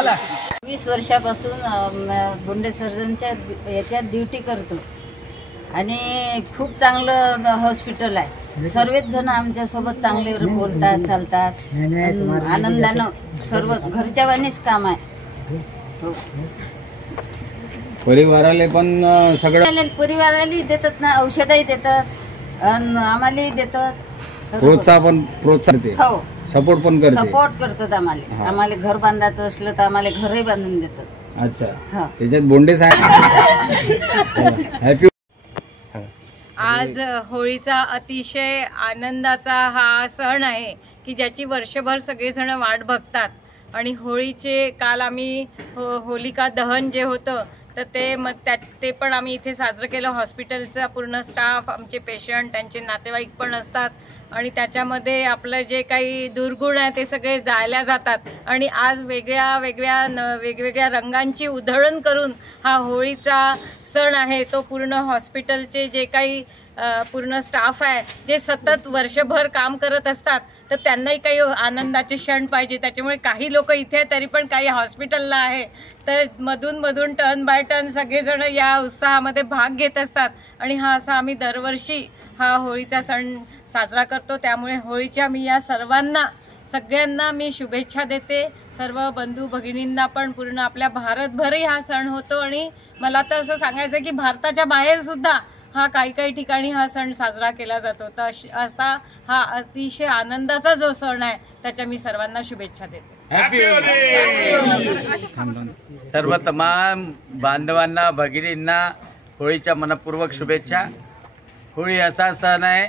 20 वर्षापासून बोंडे सर्जनच्या याच्यात ड्युटी करतो आणि खूप चांगलं हॉस्पिटल आहे। सर्वच जण आमच्या सोबत चांगले बोलतात, चालतात, आनंदानं सर्व घरच्या वाणीच काम आहे। हो, परिवाराले पण सगळं परिवाराला देतात ना, औषधही देतात, आम्हालाही देतात, प्रोत्साहन हो सपोर्ट पण करते, सपोर्ट करतात आम्हाला। आम्हाला घर बांधायचं असलं तर आम्हाला घरही बांधून देतात। अच्छा, हा, त्याच्यात बोंडे साहेब आज होळीचा अतिशय आनंदाचा हा सण आहे की ज्याची वर्षभर सगळेजण वाट बघतात। आणि होळीचे काल आम्ही होलिका दहन जे होतं तर ते पण आम्ही इथे साजरं केलं। हॉस्पिटलचा पूर्ण स्टाफ, आमचे पेशंट, त्यांचे नातेवाईक पण असतात आणि त्याच्यामध्ये आपलं जे काही दुर्गुण आहे ते सगळे जाळल्या जातात। आणि आज वेगवेगळ्या रंगांची उधळण करून हा होळीचा सण आहे तो पूर्ण हॉस्पिटलचे जे काही पूर्ण स्टाफ आहे जे सतत वर्षभर काम करत असतात तर त्यांनाही काही आनंदाचे क्षण पाहिजे। त्याच्यामुळे काही लोक इथे तरी पण काही हॉस्पिटलला आहे तर मधून टर्न बाय टर्न सगळेजण या उत्साहामध्ये भाग घेत असतात आणि हा असा आम्ही दरवर्षी हा होळीचा सण साजरा करतो। त्यामुळे होळीच्या मी या सगळ्यांना मी शुभेच्छा देते। सर्व बंधू भगिनींना पण पूर्ण आपल्या भारतभरही हा सण होतो आणि मला तर असं सांगायचं की भारताच्या बाहेर सुद्धा हा काही ठिकाणी हा सण साजरा केला जातो। तर असा हा अतिशय आनंदाचा जो सण आहे त्याच्या मी सर्वांना शुभेच्छा देते। सर्व तमाम बांधवांना, भगिनींना होळीच्या मनपूर्वक शुभेच्छा। होळी असा सण आहे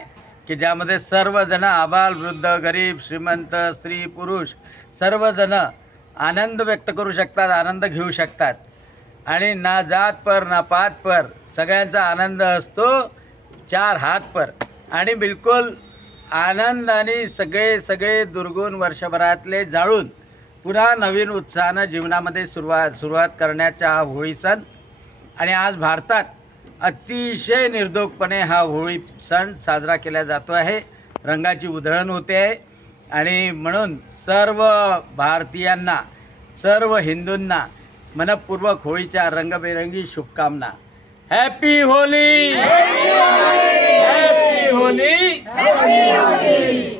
की ज्यामध्ये सर्वजण, आबाल वृद्ध, गरीब श्रीमंत, स्त्री पुरुष सर्वजण आनंद व्यक्त करू शकतात, आनंद घेऊ शकतात आणि ना जात पर ना पात पर सगळ्यांचा आनंद असतो, 4 हात पर। आणि बिलकुल आनंद आणि सगळे दुर्गुण वर्षभरातले जाळून पुन्हा नवीन उत्साहानं जीवनामध्ये सुरुवात करण्याचा हा होळी सण। आणि आज भारतात अतिशय निर्दोषपणे हा होळी सण साजरा केला जातो आहे, रंगाची उधळण होते आहे आणि म्हणून सर्व भारतीयांना, सर्व हिंदूंना मनपूर्वक होळीच्या रंगबेरंगी शुभकामना। Happy Holy, happy Holy, happy Holy.